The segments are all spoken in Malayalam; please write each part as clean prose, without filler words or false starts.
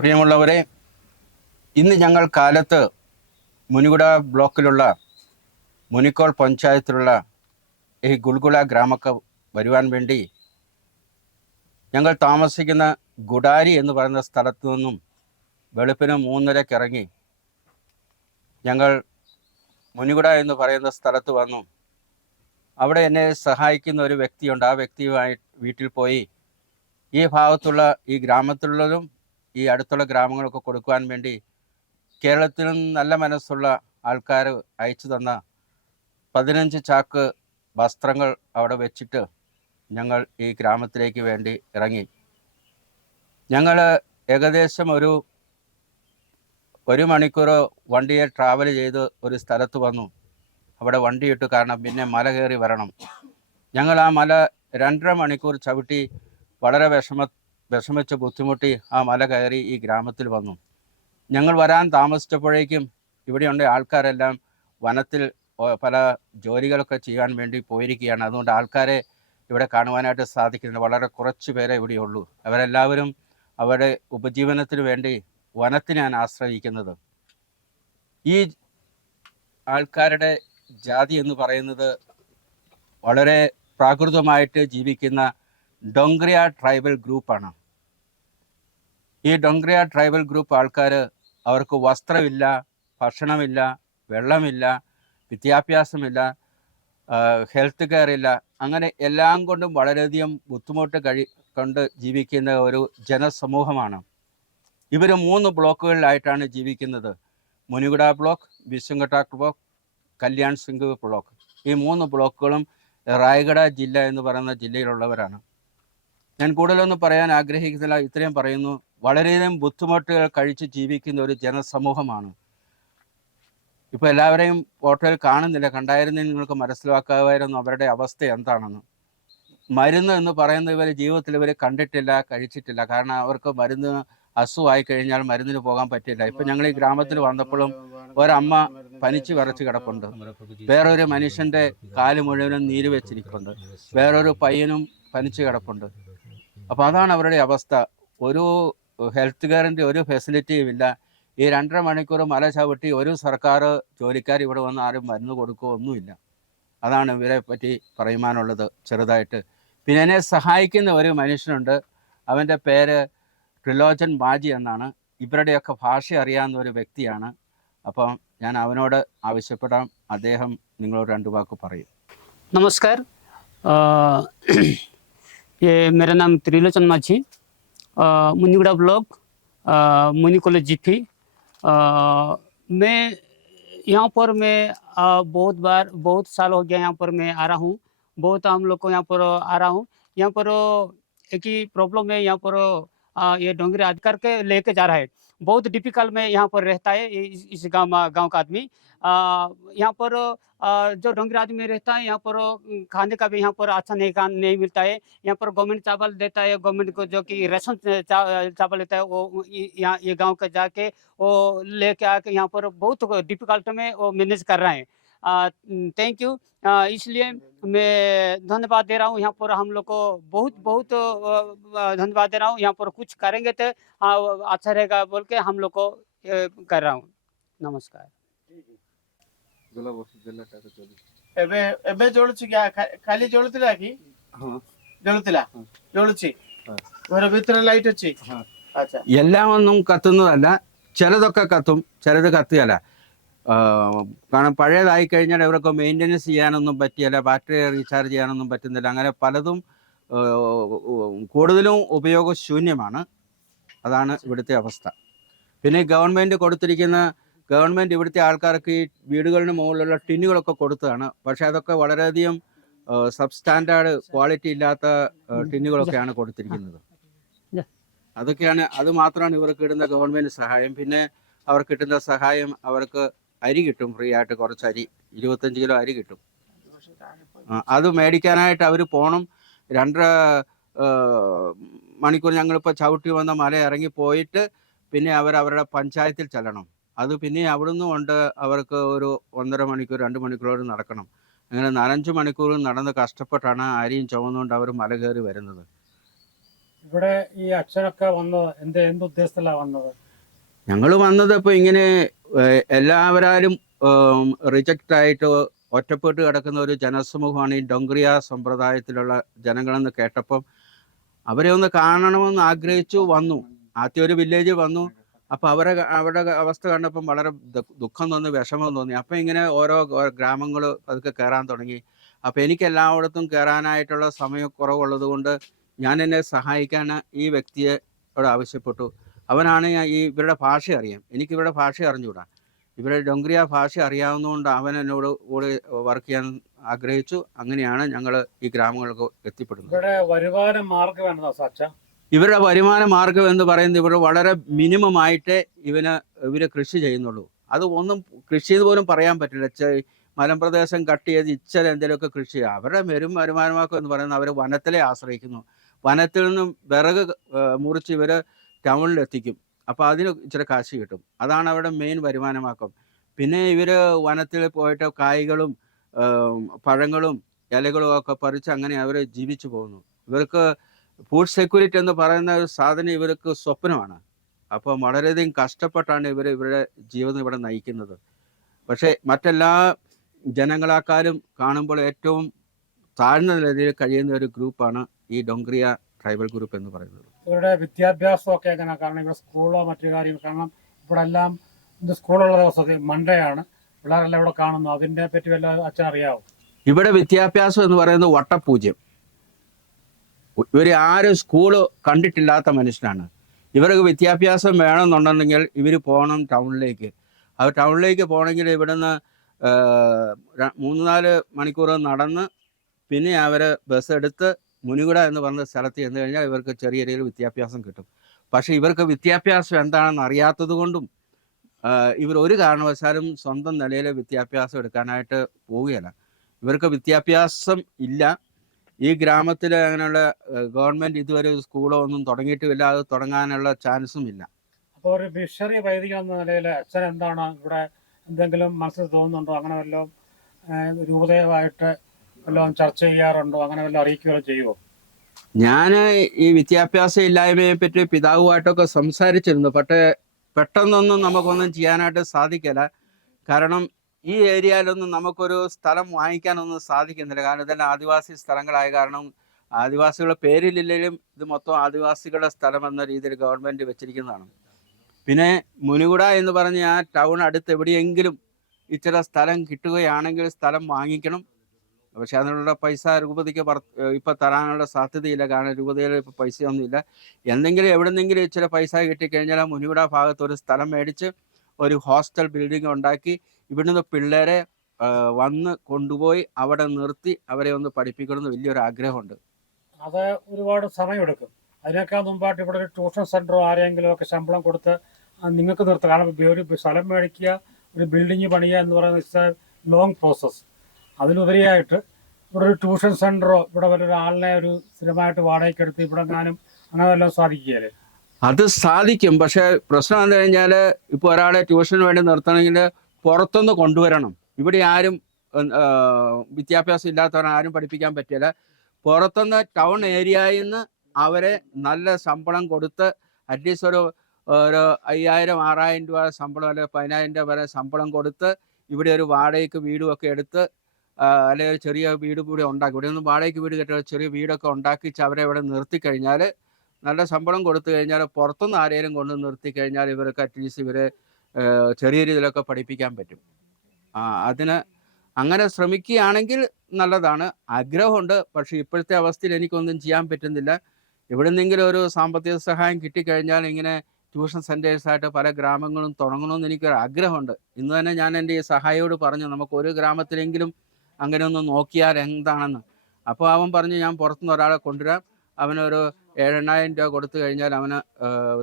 പ്രിയമുള്ളവരെ, ഇന്ന് ഞങ്ങൾ കാലത്ത് മുനികുട ബ്ലോക്കിലുള്ള മുനിക്കോൾ പഞ്ചായത്തിലുള്ള ഈ ഗുൽഗുള ഗ്രാമക്ക് വരുവാൻ വേണ്ടി ഞങ്ങൾ താമസിക്കുന്ന ഗുഡാരി എന്ന് പറയുന്ന സ്ഥലത്തു നിന്നും വെളുപ്പിന് 3:30 ഇറങ്ങി ഞങ്ങൾ മുനികുട എന്ന് പറയുന്ന സ്ഥലത്ത് വന്നു. അവിടെ എന്നെ സഹായിക്കുന്ന ഒരു വ്യക്തിയുണ്ട്. ആ വ്യക്തിയുമായി വീട്ടിൽ പോയി ഈ ഭാഗത്തുള്ള ഈ ഗ്രാമത്തിലുള്ളതും ഈ അടുത്തുള്ള ഗ്രാമങ്ങളൊക്കെ കൊടുക്കുവാൻ വേണ്ടി കേരളത്തിലും നല്ല മനസ്സുള്ള ആൾക്കാർ അയച്ചു തന്ന 15 ചാക്ക് വസ്ത്രങ്ങൾ അവിടെ വെച്ചിട്ട് ഞങ്ങൾ ഈ ഗ്രാമത്തിലേക്ക് വേണ്ടി ഇറങ്ങി. ഞങ്ങൾ ഏകദേശം ഒരു മണിക്കൂർ വണ്ടിയെ ട്രാവൽ ചെയ്ത് ഒരു സ്ഥലത്ത് വന്നു. അവിടെ വണ്ടിയിട്ടു, കാരണം പിന്നെ മല കയറി വരണം. ഞങ്ങൾ ആ മല 2.5 മണിക്കൂർ ചവിട്ടി വളരെ വിഷമിച്ച് ബുദ്ധിമുട്ടി ആ മല കയറി ഈ ഗ്രാമത്തിൽ വന്നു. ഞങ്ങൾ വരാൻ താമസിച്ചപ്പോഴേക്കും ഇവിടെയുണ്ട് ആൾക്കാരെല്ലാം വനത്തിൽ പല ജോലികളൊക്കെ ചെയ്യാൻ വേണ്ടി പോയിരിക്കുകയാണ്. അതുകൊണ്ട് ആൾക്കാരെ ഇവിടെ കാണുവാനായിട്ട് സാധിക്കുന്നില്ല. വളരെ കുറച്ച് പേരെ ഇവിടെയുള്ളൂ. അവരെല്ലാവരും അവരുടെ ഉപജീവനത്തിന് വേണ്ടി വനത്തിനാണ് ആശ്രയിക്കുന്നത്. ഈ ആൾക്കാരുടെ ജാതി എന്ന് പറയുന്നത് വളരെ പ്രാകൃതമായിട്ട് ജീവിക്കുന്ന ഡോങ്ക്രിയ ട്രൈബൽ ഗ്രൂപ്പാണ്. ഈ ഡോങ്ക്രിയ ട്രൈബൽ ഗ്രൂപ്പ് ആൾക്കാർ, അവർക്ക് വസ്ത്രമില്ല, ഭക്ഷണമില്ല, വെള്ളമില്ല, വിദ്യാഭ്യാസമില്ല, ഹെൽത്ത് കെയർ ഇല്ല. അങ്ങനെ എല്ലാം കൊണ്ടും വളരെയധികം ബുദ്ധിമുട്ട് കൊണ്ട് ജീവിക്കുന്ന ഒരു ജനസമൂഹമാണ്. ഇവർ 3 ബ്ലോക്കുകളിലായിട്ടാണ് ജീവിക്കുന്നത്. Munikuda block, Vishunkatta block, Kalyan Singh block. ഈ 3 ബ്ലോക്കുകളും റായ്ഗഡ ജില്ല എന്ന് പറയുന്ന ജില്ലയിലുള്ളവരാണ്. ഞാൻ കൂടുതലൊന്നും പറയാൻ ആഗ്രഹിക്കുന്നില്ല, ഇത്രയും പറയുന്നു. വളരെയധികം ബുദ്ധിമുട്ടുകൾ കഴിച്ച് ജീവിക്കുന്ന ഒരു ജനസമൂഹമാണ്. ഇപ്പോൾ എല്ലാവരെയും ഫോട്ടോയിൽ കാണുന്നില്ല. കണ്ടായിരുന്നെങ്കിൽ നിങ്ങൾക്ക് മനസ്സിലാക്കാമായിരുന്നു അവരുടെ അവസ്ഥ എന്താണെന്ന്. മരുന്ന് എന്ന് പറയുന്ന ഇവർ ജീവിതത്തിൽ ഇവർ കണ്ടിട്ടില്ല, കഴിച്ചിട്ടില്ല. കാരണം അവർക്ക് മരുന്ന് അസുഖമായി കഴിഞ്ഞാൽ മരുന്നിന് പോകാൻ പറ്റില്ല. ഇപ്പം ഞങ്ങൾ ഈ ഗ്രാമത്തിൽ വന്നപ്പോഴും ഒരമ്മ പനിച്ച് വിറച്ച് കിടപ്പുണ്ട്. വേറൊരു മനുഷ്യൻ്റെ കാല് മുഴുവനും നീര് വെച്ചിരിപ്പുണ്ട്. വേറൊരു പയ്യനും പനിച്ച് കിടപ്പുണ്ട്. അപ്പോൾ അതാണ് അവരുടെ അവസ്ഥ. ഒരു ഹെൽത്ത് കെയറിൻ്റെ ഒരു ഫെസിലിറ്റിയും ഇല്ല. ഈ 2.5 മണിക്കൂർ മല ചവിട്ടി ഒരു സർക്കാർ ജോലിക്കാർ ഇവിടെ വന്ന് ആരും മരുന്ന് കൊടുക്കുകയോ ഒന്നുമില്ല. അതാണ് ഇവരെ പറ്റി പറയുവാനുള്ളത് ചെറുതായിട്ട്. പിന്നെ എന്നെ സഹായിക്കുന്ന ഒരു മനുഷ്യനുണ്ട്. അവൻ്റെ പേര് ട്രിലോചൻ ബാജി എന്നാണ്. ഇവരുടെയൊക്കെ ഭാഷ അറിയാവുന്ന ഒരു വ്യക്തിയാണ്. അപ്പം ഞാൻ അവനോട് ആവശ്യപ്പെടാം, അദ്ദേഹം നിങ്ങളോട് 2 വാക്ക് പറയും. नमस्कार। ये मेरा नाम त्रिलोचन माझी, मुनिगुड़ा ब्लॉक, मुनि कॉलेज जीपी। मैं यहाँ पर बहुत साल हो गया यहाँ पर मैं आ रहा हूँ। बहुत हम लोग को यहाँ पर आ रहा हूँ। यहाँ पर एक ही प्रॉब्लम है। यहाँ पर ये डोंगरी अधिकार के लेके जा रहा है। बहुत डिफिकल्ट में यहाँ पर रहता है इस गांव का आदमी। यहाँ पर जो डोंगरी आदमी रहता है, यहाँ पर खाने का भी यहाँ पर अच्छा नहीं मिलता है। यहाँ पर गवर्नमेंट चावल देता है, गवर्नमेंट को जो कि राशन चावल देता है, वो यहाँ ये गांव का जाके वो लेके आके यहाँ पर बहुत डिफिकल्ट में वो मैनेज कर रहे हैं। Thank you. इसलिए मैं धन्यवाद दे रहा हूँ। यहाँ पर हम लोग को बहुत धन्यवाद दे रहा हूँ। यहाँ पर कुछ करेंगे तो अच्छा रहेगा बोल के हम लोग को कर रहा हूँ। नमस्कार। ଏବେ ଏବେ ଜଳୁଛି କି? ଖାଲି ଜଳୁଥିଲା କି? ଜଳୁଥିଲା, ଜଳୁଛି। ଘର ଭିତରେ ଲାଇଟ୍ ଅଛି? ଆଚ୍ଛା। എല്ലാം ഒന്നും കത്തുന്നതല്ല, ചിലതൊക്കെ കത്തും, ചിലത് കത്തുകയല്ല. കാരണം പഴയതായി കഴിഞ്ഞാൽ ഇവർക്ക് മെയിൻ്റനൻസ് ചെയ്യാനൊന്നും പറ്റിയല്ല, ബാറ്ററി റീചാർജ് ചെയ്യാനൊന്നും പറ്റുന്നില്ല. അങ്ങനെ പലതും കൂടുതലും ഉപയോഗശൂന്യമാണ്. അതാണ് ഇവിടുത്തെ അവസ്ഥ. പിന്നെ ഗവൺമെൻറ് ഇവിടുത്തെ ആൾക്കാർക്ക് ഈ വീടുകളിന് മുകളിലുള്ള ടിന്നുകളൊക്കെ കൊടുത്തതാണ്. പക്ഷെ അതൊക്കെ വളരെയധികം സബ്സ്റ്റാൻഡേർഡ് ക്വാളിറ്റി ഇല്ലാത്ത ടിന്നുകളൊക്കെയാണ് കൊടുത്തിരിക്കുന്നത്. അത് മാത്രമാണ് ഇവർക്ക് കിട്ടുന്ന ഗവൺമെൻറ് സഹായം. പിന്നെ അവർക്ക് കിട്ടുന്ന സഹായം, അവർക്ക് അരി കിട്ടും ഫ്രീ ആയിട്ട്. കുറച്ച് അരി, 25 കിലോ അരി കിട്ടും. അത് മേടിക്കാനായിട്ട് അവർ പോകണം. 2.5 മണിക്കൂർ ഞങ്ങളിപ്പോൾ ചവിട്ടി വന്ന മല ഇറങ്ങി പോയിട്ട് പിന്നെ അവരുടെ പഞ്ചായത്തിൽ ചെല്ലണം. അത് പിന്നെ അവിടുന്ന് കൊണ്ട് അവർക്ക് ഒരു 1.5 മണിക്കൂർ 2 മണിക്കൂറോട് നടക്കണം. അങ്ങനെ 4-5 മണിക്കൂർ നടന്ന് കഷ്ടപ്പെട്ടാണ് അരിയും ചുമന്നുകൊണ്ട് അവർ മല കയറി വരുന്നത്. ഇവിടെ ഈ അച്ഛനൊക്കെ വന്നത് എന്ത് ഉദ്ദേശത്തിലാണ് വന്നത്? ഞങ്ങൾ വന്നത് ഇപ്പോൾ ഇങ്ങനെ എല്ലാവരും റിജക്റ്റ് ആയിട്ട് ഒറ്റപ്പെട്ട് കിടക്കുന്ന ഒരു ജനസമൂഹമാണ് ഈ ഡോങ്ക്രിയ സമ്പ്രദായത്തിലുള്ള ജനങ്ങളെന്ന് കേട്ടപ്പം അവരെ ഒന്ന് കാണണമെന്ന് ആഗ്രഹിച്ചു വന്നു. ആദ്യം ഒരു വില്ലേജ് വന്നു. അപ്പോൾ അവരുടെ അവസ്ഥ കണ്ടപ്പം വളരെ ദുഃഖം തോന്നി, വിഷമം തോന്നി. അപ്പം ഇങ്ങനെ ഓരോ ഗ്രാമങ്ങൾ അതൊക്കെ കയറാൻ തുടങ്ങി. അപ്പോൾ എനിക്ക് എല്ലായിടത്തും കയറാനായിട്ടുള്ള സമയക്കുറവുള്ളത് കൊണ്ട് ഞാൻ എന്നെ സഹായിക്കാൻ ഈ വ്യക്തിയോട് ആവശ്യപ്പെട്ടു. അവനാണ് ഇവരുടെ ഭാഷ അറിയാം, എനിക്ക് ഇവരുടെ ഭാഷ അറിഞ്ഞുകൂടാ. ഇവരുടെ ഡോങ്ക്രിയ ഭാഷ അറിയാവുന്നതുകൊണ്ട് അവൻ എന്നോട് കൂടെ വർക്ക് ചെയ്യാൻ ആഗ്രഹിച്ചു. അങ്ങനെയാണ് ഞങ്ങൾ ഈ ഗ്രാമങ്ങൾക്ക് എത്തിപ്പെടുന്നത്. ഇവിടെ വരുമാന മാർഗം എന്താ സാച്ച? ഇവരുടെ വരുമാന മാർഗം എന്ന് പറയുന്നത് ഇവർ വളരെ മിനിമം ആയിട്ട് ഇവർ കൃഷി ചെയ്യുന്നുള്ളൂ. അത് ഒന്നും കൃഷി പോലും പറയാൻ പറ്റില്ല. മലമ്പ്രദേശം കട്ട് ചെയ്ത് ഇച്ചിരി എന്തെങ്കിലുമൊക്കെ കൃഷി ചെയ്യുക. അവരുടെ വരുമാന മാർഗം എന്ന് പറയുന്നത് അവർ വനത്തിലെ ആശ്രയിക്കുന്നു. വനത്തിൽ നിന്നും വിറക് മുറിച്ച് ഇവർ ടൗണിൽ എത്തിക്കും. അപ്പോൾ അതിന് ഇച്ചിരി കാശ് കിട്ടും. അതാണ് അവരുടെ മെയിൻ വരുമാന മാർഗം. പിന്നെ ഇവർ വനത്തിൽ പോയിട്ട് കായ്കളും പഴങ്ങളും ഇലകളും ഒക്കെ പറിച്ച് അങ്ങനെ അവർ ജീവിച്ചു പോകുന്നു. ഇവർക്ക് ഫുഡ് സെക്യൂരിറ്റി എന്ന് പറയുന്ന ഒരു സാധനം ഇവർക്ക് സ്വപ്നമാണ്. അപ്പോൾ വളരെയധികം കഷ്ടപ്പെട്ടാണ് ഇവരുടെ ജീവിതം ഇവിടെ നയിക്കുന്നത്. പക്ഷേ മറ്റെല്ലാ ജനങ്ങളെക്കാളും കാണുമ്പോൾ ഏറ്റവും താഴ്ന്ന നിലയിൽ കഴിയുന്ന ഒരു ഗ്രൂപ്പാണ് ഈ ഡോങ്ക്രിയ ട്രൈബൽ ഗ്രൂപ്പ് എന്ന് പറയുന്നത്. ഇവരുടെ വിദ്യാഭ്യാസമൊക്കെ എങ്ങനെയാണ്? കാരണം ഇവിടെ സ്കൂളോ മറ്റു കാര്യങ്ങൾ, കാരണം ഇവിടെ എല്ലാം സ്കൂളുള്ള ദിവസം മൺഡേ ആണ്, പിള്ളേരെല്ലാം ഇവിടെ കാണുന്നു. അതിനെ പറ്റി വല്ല അച്ഛൻ അറിയാവോ? ഇവിടെ വിദ്യാഭ്യാസം എന്ന് പറയുന്നത് വട്ടപൂജ്യം. ഇവർ ആരും സ്കൂള് കണ്ടിട്ടില്ലാത്ത മനുഷ്യനാണ്. ഇവർക്ക് വിദ്യാഭ്യാസം വേണമെന്നുണ്ടെങ്കിൽ ഇവർ പോകണം ടൗണിലേക്ക്. അത് ടൗണിലേക്ക് പോകണമെങ്കിൽ ഇവിടുന്ന് 3-4 മണിക്കൂർ നടന്ന് പിന്നെ അവർ ബസ് എടുത്ത് മുനികുട എന്ന് പറഞ്ഞ സ്ഥലത്ത് ചെന്ന് കഴിഞ്ഞാൽ ഇവർക്ക് ചെറിയ രീതിയിൽ വിദ്യാഭ്യാസം കിട്ടും. പക്ഷേ ഇവർക്ക് വിദ്യാഭ്യാസം എന്താണെന്ന് അറിയാത്തത് കൊണ്ടും ഇവർ ഒരു കാരണവശാലും സ്വന്തം നിലയിൽ വിദ്യാഭ്യാസം എടുക്കാനായിട്ട് പോവുകയില്ല. ഇവർക്ക് വിദ്യാഭ്യാസം ഇല്ല. ഈ ഗ്രാമത്തിൽ അങ്ങനെയുള്ള ഗവൺമെൻറ് ഇതുവരെ സ്കൂളോ ഒന്നും തുടങ്ങിയിട്ടുമില്ല. അത് തുടങ്ങാനുള്ള ചാൻസും ഇല്ല. അപ്പോൾ ഒരു ഫിഷറി വൈദികൻ എന്ന നിലയിൽ അച്ഛൻ എന്താണ് ഇവിടെ എന്തെങ്കിലും മനസ്സിൽ തോന്നുന്നുണ്ടോ? അങ്ങനെ വല്ലതും രൂപതയുമായിട്ട് വല്ലതും ചർച്ച ചെയ്യാറുണ്ടോ? അങ്ങനെ വല്ലതും അറിയിക്കുകയോ ചെയ്യുമോ? ഞാൻ ഈ വിദ്യാഭ്യാസ ഇല്ലായ്മയെ പറ്റി പിതാവുമായിട്ടൊക്കെ സംസാരിച്ചിരുന്നു. പക്ഷേ പെട്ടെന്നൊന്നും നമുക്കൊന്നും ചെയ്യാനായിട്ട് സാധിക്കില്ല. കാരണം ഈ ഏരിയയിലൊന്നും നമുക്കൊരു സ്ഥലം വാങ്ങിക്കാനൊന്നും സാധിക്കുന്നില്ല. കാരണം ഇതെല്ലാം ആദിവാസി സ്ഥലങ്ങളായ കാരണം ആദിവാസികളുടെ പേരിലില്ലെങ്കിലും ഇത് മൊത്തം ആദിവാസികളുടെ സ്ഥലം എന്ന രീതിയിൽ ഗവൺമെൻറ് വെച്ചിരിക്കുന്നതാണ്. പിന്നെ മുനികുട എന്ന് പറഞ്ഞ് ആ ടൗൺ അടുത്ത് എവിടെയെങ്കിലും ഇച്ചിരി സ്ഥലം കിട്ടുകയാണെങ്കിൽ സ്ഥലം വാങ്ങിക്കണം. പക്ഷെ അതിനുള്ള പൈസ രൂപതയ്ക്ക് ഇപ്പം തരാനുള്ള സാധ്യതയില്ല. കാരണം രൂപതയിൽ ഇപ്പോൾ പൈസയൊന്നുമില്ല. എന്തെങ്കിലും എവിടെന്നെങ്കിലും ഇച്ചിരി പൈസ കിട്ടിക്കഴിഞ്ഞാൽ മുനികുട ഭാഗത്ത് ഒരു സ്ഥലം മേടിച്ച് ഒരു ഹോസ്റ്റൽ ബിൽഡിംഗ് ഉണ്ടാക്കി ഇവിടുന്ന് പിള്ളേരെ വന്ന് കൊണ്ടുപോയി അവിടെ നിർത്തി അവരെ ഒന്ന് പഠിപ്പിക്കണമെന്ന് വലിയൊരു ആഗ്രഹമുണ്ട്. അത് ഒരുപാട് സമയമെടുക്കും. അതിനേക്കാൾ മുമ്പായിട്ട് ഇവിടെ ഒരു ട്യൂഷൻ സെൻ്ററോ ആരെങ്കിലും ഒക്കെ ശമ്പളം കൊടുത്ത് നിങ്ങൾക്ക് നിർത്തുക. കാരണം ഒരു സ്ഥലം മേടിക്കുക, ഒരു ബിൽഡിങ് പണിയുക എന്ന് പറയുന്നത് ഇറ്റ്സ് എ ലോങ് പ്രോസസ്സ്. അതിലുപരിയായിട്ട് ഇവിടെ ഒരു ട്യൂഷൻ സെൻ്ററോ ഇവിടെ ഒരാളിനെ ഒരു സ്ഥിരമായിട്ട് വാടകയ്ക്ക് എടുത്ത് ഇവിടെ എങ്ങാനും അങ്ങനെ വല്ലതും സാധിക്കുകയല്ലേ? അത് സാധിക്കും. പക്ഷേ പ്രശ്നം എന്താ കഴിഞ്ഞാൽ ഇപ്പോൾ ഒരാളെ ട്യൂഷന് വേണ്ടി നിർത്തണമെങ്കിൽ പുറത്തുനിന്ന് കൊണ്ടുവരണം. ഇവിടെ ആരും വിദ്യാഭ്യാസം ഇല്ലാത്തവരാരും പഠിപ്പിക്കാൻ പറ്റില്ല. പുറത്തുനിന്ന് ടൗൺ ഏരിയയിൽ നിന്ന് അവരെ നല്ല ശമ്പളം കൊടുത്ത് അറ്റ്ലീസ്റ്റ് ഒരു 5,000-6,000 രൂപ ശമ്പളം അല്ലെങ്കിൽ 10,000 രൂപ വരെ ശമ്പളം കൊടുത്ത് ഇവിടെ ഒരു വാടകയ്ക്ക് വീടുമൊക്കെ എടുത്ത് അല്ലെങ്കിൽ ഒരു ചെറിയ വീട് കൂടി ഉണ്ടാക്കി, ഇവിടെ നിന്ന് വാടകയ്ക്ക് വീട് കെട്ടുക ചെറിയ വീടൊക്കെ ഉണ്ടാക്കിച്ച് അവരെ ഇവിടെ നിർത്തിക്കഴിഞ്ഞാൽ നല്ല ശമ്പളം കൊടുത്തു കഴിഞ്ഞാൽ പുറത്തുനിന്ന് ആരെങ്കിലും കൊണ്ട് നിർത്തിക്കഴിഞ്ഞാൽ ഇവർക്ക് അറ്റ്ലീസ്റ്റ് ഇവരെ ചെറിയ രീതിയിലൊക്കെ പഠിപ്പിക്കാൻ പറ്റും. അതിന് അങ്ങനെ ശ്രമിക്കുകയാണെങ്കിൽ നല്ലതാണ്. ആഗ്രഹമുണ്ട്. പക്ഷേ ഇപ്പോഴത്തെ അവസ്ഥയിൽ എനിക്കൊന്നും ചെയ്യാൻ പറ്റുന്നില്ല. എവിടെ നിന്നെങ്കിലും ഒരു സാമ്പത്തിക സഹായം കിട്ടിക്കഴിഞ്ഞാൽ ഇങ്ങനെ ട്യൂഷൻ സെൻറ്റേഴ്സായിട്ട് പല ഗ്രാമങ്ങളും തുടങ്ങണമെന്ന് എനിക്കൊരു ആഗ്രഹമുണ്ട്. ഇന്ന് തന്നെ ഞാൻ എൻ്റെ ഈ സഹായിയോട് പറഞ്ഞു നമുക്ക് ഒരു ഗ്രാമത്തിലെങ്കിലും അങ്ങനെ ഒന്ന് നോക്കിയാൽ എന്താണെന്ന്. അപ്പോൾ അവൻ പറഞ്ഞു ഞാൻ പുറത്തുനിന്ന് ഒരാളെ കൊണ്ടുവരാം, അവനൊരു 7,000-8,000 രൂപ കൊടുത്തു കഴിഞ്ഞാൽ അവന്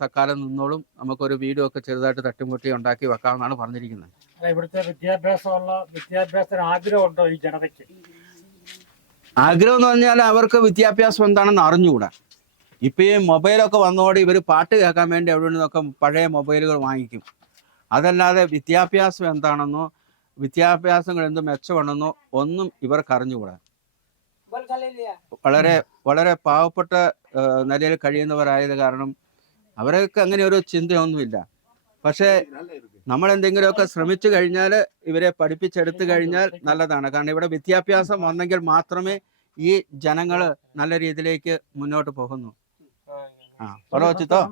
തക്കാലം നിന്നോളും, നമുക്കൊരു വീടും ഒക്കെ ചെറുതായിട്ട് തട്ടിമുട്ടി ഉണ്ടാക്കി വെക്കാമെന്നാണ് പറഞ്ഞിരിക്കുന്നത്. ഇവിടുത്തെ വിദ്യാഭ്യാസത്തിന് ആഗ്രഹമുണ്ടോ ഈ ജനതയ്ക്ക്? ആഗ്രഹം എന്ന് പറഞ്ഞാൽ അവർക്ക് വിദ്യാഭ്യാസം എന്താണെന്ന് അറിഞ്ഞുകൂടാ. ഇപ്പം ഈ മൊബൈലൊക്കെ വന്നതോടെ ഇവർ പാട്ട് കേൾക്കാൻ വേണ്ടി എവിടെ നിന്നൊക്കെ പഴയ മൊബൈലുകൾ വാങ്ങിക്കും. അതല്ലാതെ വിദ്യാഭ്യാസം എന്താണെന്നോ വിദ്യാഭ്യാസങ്ങൾ എന്ത് മെച്ചമാണെന്നോ ഒന്നും ഇവർക്ക് അറിഞ്ഞുകൂടാ. വളരെ വളരെ പാവപ്പെട്ട നിലയിൽ കഴിയുന്നവരായത് കാരണം അവരൊക്കെ അങ്ങനെ ഒരു ചിന്തയൊന്നുമില്ല. പക്ഷേ നമ്മൾ എന്തെങ്കിലുമൊക്കെ ശ്രമിച്ചു കഴിഞ്ഞാൽ ഇവരെ പഠിപ്പിച്ചെടുത്തു കഴിഞ്ഞാൽ നല്ലതാണ്. കാരണം ഇവിടെ വിദ്യാഭ്യാസം വന്നെങ്കിൽ മാത്രമേ ഈ ജനങ്ങൾ നല്ല രീതിയിലേക്ക് മുന്നോട്ട് പോകുന്നു. ആ, പറ ചിത്തോ.